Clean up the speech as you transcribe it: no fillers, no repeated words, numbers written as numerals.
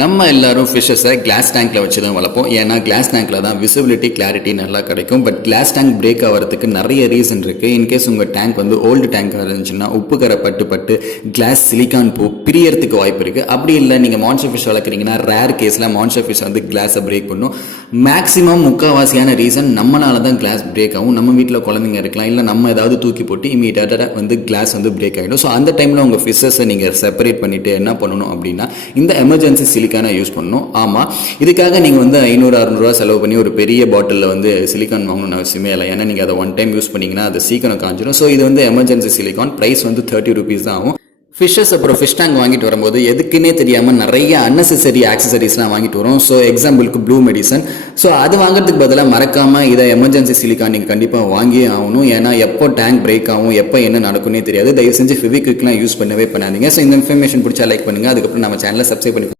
நம்ம எல்லாரும் ஃபிஷ்ஷஸை கிளாஸ் டேங்க்ல வச்சு தான் வளர்ப்போம். ஏன்னா கிளாஸ் டேங்க்ல தான் விசிபிலிட்டி கிளாரிட்டி நல்லா கிடைக்கும். பட் கிளாஸ் டேங்க் பிரேக் ஆகிறதுக்கு நிறைய ரீசன் இருக்கு. இன்கேஸ் உங்க டேங்க் வந்து ஓல்டு டேங்காக இருந்துச்சுன்னா உப்பு கரை பட்டு பட்டு கிளாஸ் சிலிக்கான் பூ பிரியறதுக்கு வாய்ப்பு இருக்கு. அப்படி இல்லை நீங்க மான்ஸ்டர் ஃபிஷ் வளர்க்குறீங்கன்னா ரேர் கேஸ்ல மான்ஸ்டர் ஃபிஷ் வந்து கிளாஸை பிரேக் பண்ணும். மேக்ஸிமம் முக்கால்வாசியான ரீசன் நம்மளால தான் கிளாஸ் பிரேக் ஆகும். நம்ம வீட்டில் குழந்தைங்க இருக்கலாம், இல்லை நம்ம ஏதாவது தூக்கி போட்டு இமீடியட்டாக வந்து கிளாஸ் வந்து பிரேக் ஆகிடும். ஸோ அந்த டைமில் உங்கள் ஃபிஷ்ஷஸை நீங்கள் செப்பரேட் பண்ணிட்டு என்ன பண்ணணும் அப்படின்னா இந்த எமர்ஜென்சி சிலிக்கானை யூஸ் பண்ணணும். ஆமாம், இதுக்காக நீங்கள் வந்து 500-600 செலவு பண்ணி ஒரு பெரிய பாட்டிலில் வந்து சிலிக்கான் வாங்கணும்னு அவசியமே இல்லை. ஏன்னா நீங்கள் அதை ஒன் டைம் யூஸ் பண்ணிங்கன்னா அது சீக்கிரம் காஞ்சிடும். ஸோ இது வந்து எமர்ஜென்சி சிலிக்கான். ப்ரைஸ் வந்து 30 rupees தான் ஆகும். ஃபிஷ்ஷஸ் அப்புறம் ஃபிஷ் டேங்க் வாங்கிட்டு வரும்போது எதுக்குன்னே தெரியாமல் நிறைய அன்னெசரி ஆக்சசரிஸ்லாம் வாங்கிட்டு வரும். ஸோ எக்ஸாம்பிளுக்கு ப்ளூ மெடிசன். ஸோ அது வாங்குறதுக்கு பதிலாக மறக்காமல் இதை எமர்ஜென்சி சிலிக்கான் நீங்கள் கண்டிப்பாக வாங்கியே ஆகணும். ஏன்னா எப்போ டேங்க் பிரேக் ஆகும், எப்போ என்ன நடக்கும்னே தெரியாது. தயவு செஞ்சு ஃபெவிக்விக்லாம் யூஸ் பண்ணவே பண்ணாதீங்க. ஸோ இந்த இன்ஃபர்மேஷன் பிடிச்சா லைக் பண்ணுங்கள். அதுக்கப்புறம் நம்ம சேனலை சப்ஸ்கிரைப் பண்ணி